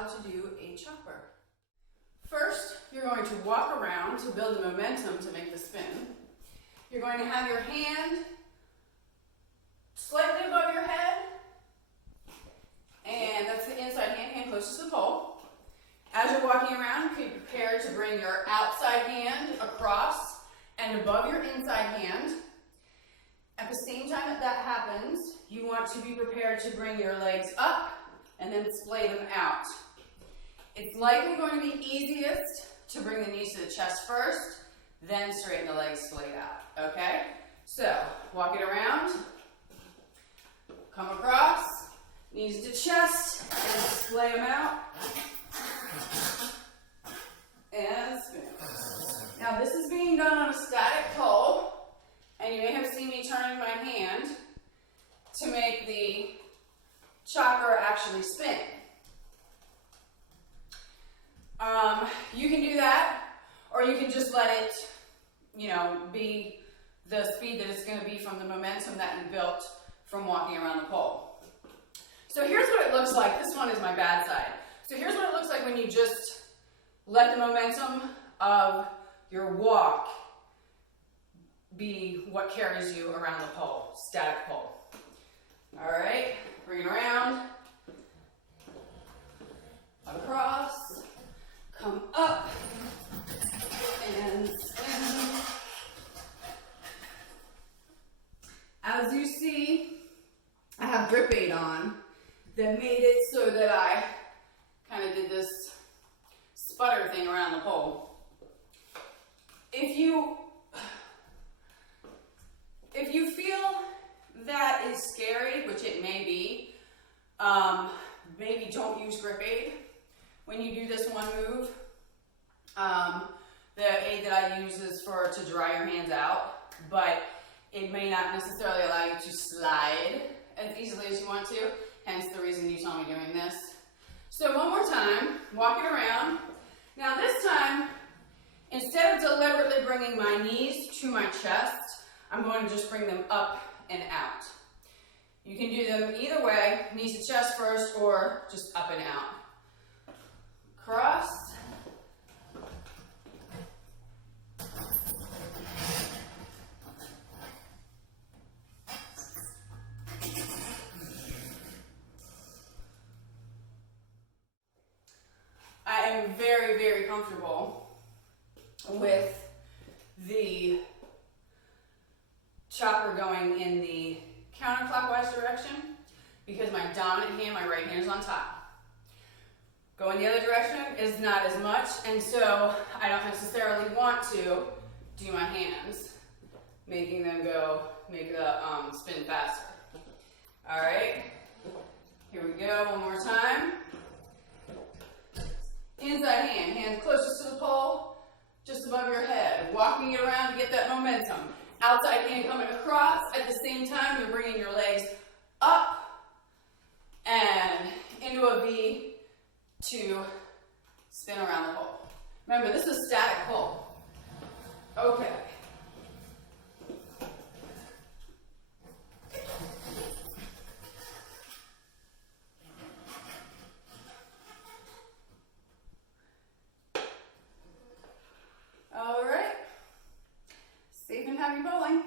how to do a chopper. First, you're going to walk around to build the momentum to make the spin. You're going to have your hand slightly above your head, and that's the inside hand closest to the pole. As you're walking around, be prepared to bring your outside hand across and above your inside hand. At the same time that happens, you want to be prepared to bring your legs up and then splay them out. It's likely going to be easiest to bring the knees to the chest first, then straighten the legs splayed out, okay? So, walk it around, come across, knees to chest, and splay them out, and spin. Now this is being done on a static pole, and you may have seen me turning my hand to make the chopper actually spin. You can do that, or you can just let it, be the speed that it's going to be from the momentum that you built from walking around the pole. So here's what it looks like. This one is my bad side. So here's what it looks like when you just let the momentum of your walk be what carries you around the pole, static pole. All right, bring it around, across, come up, and spin. As you see, I have grip aid on that made it so that I kind of did this sputter thing around the pole. If you feel that is scary, which it may be, maybe don't use grip aid when you do this one move. The aid that I use is to dry your hands out, but it may not necessarily allow you to slide as easily as you want to, hence the reason you saw me doing this. So one more time, walk it around. Now this time, instead of deliberately bringing my knees to my chest, I'm going to just bring them up and out. You can do them either way, knees to chest first or just up and out. Cross. I am very, very comfortable with the chopper going in the counterclockwise direction because my dominant hand, my right hand, is on top. Going the other direction is not as much, and so I don't necessarily want to do my hands, making them make the spin faster. All right, here we go, one more time. Inside hand, hands closest to the pole, just above your head, walking it around to get that momentum. Outside hand coming across, at the same time you're bringing your legs up and into a V to spin around the pole. Remember, this is static pole. Okay. All right, safe and happy bowling.